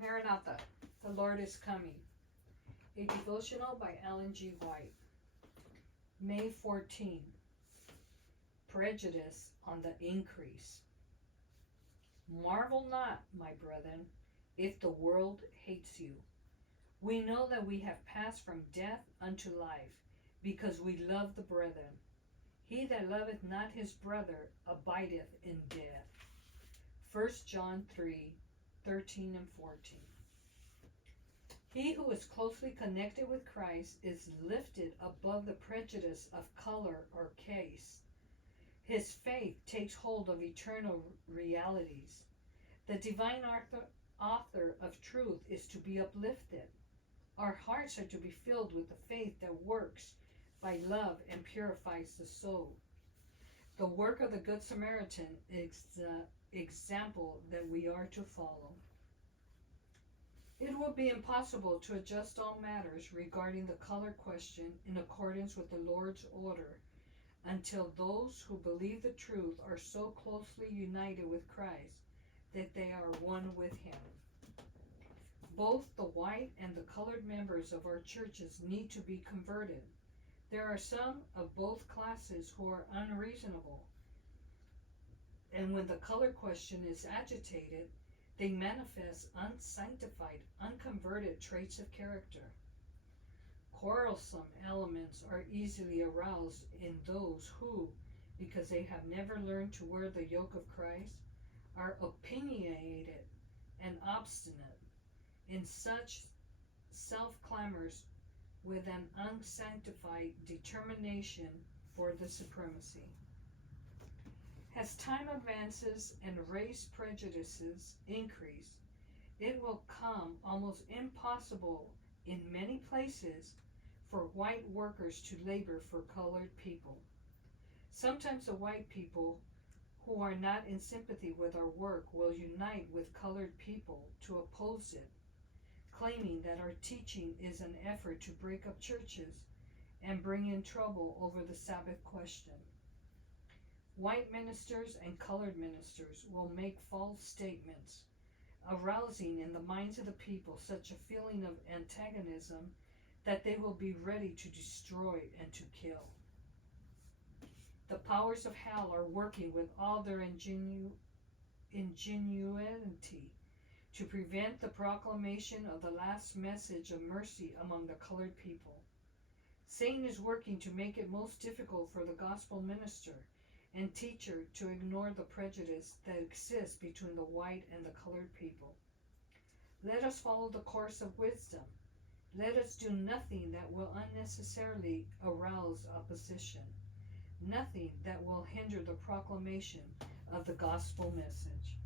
Maranatha, the Lord is coming. A devotional by Ellen G. White. May 14. Prejudice on the increase. Marvel not, my brethren, if the world hates you. We know that we have passed from death unto life, because we love the brethren. He that loveth not his brother abideth in death. 1 John 3:13 and 14. He who is closely connected with Christ is lifted above the prejudice of color or case. His faith takes hold of eternal realities. The divine author of truth is to be uplifted. Our hearts are to be filled with the faith that works by love and purifies the soul. The work of the Good Samaritan is the example that we are to follow. It will be impossible to adjust all matters regarding the color question in accordance with the Lord's order until those who believe the truth are so closely united with Christ that they are one with Him. Both the white and the colored members of our churches need to be converted. There are some of both classes who are unreasonable, and when the color question is agitated, they manifest unsanctified, unconverted traits of character. Quarrelsome elements are easily aroused in those who, because they have never learned to wear the yoke of Christ, are opinionated and obstinate. In such self-clamors with an unsanctified determination for the supremacy. As time advances and race prejudices increase, it will come almost impossible in many places for white workers to labor for colored people. Sometimes the white people who are not in sympathy with our work will unite with colored people to oppose it, claiming that our teaching is an effort to break up churches and bring in trouble over the Sabbath question. White ministers and colored ministers will make false statements, arousing in the minds of the people such a feeling of antagonism that they will be ready to destroy and to kill. The powers of hell are working with all their ingenuity to prevent the proclamation of the last message of mercy among the colored people. Satan is working to make it most difficult for the gospel minister and teacher to ignore the prejudice that exists between the white and the colored people. Let us follow the course of wisdom. Let us do nothing that will unnecessarily arouse opposition, nothing that will hinder the proclamation of the gospel message.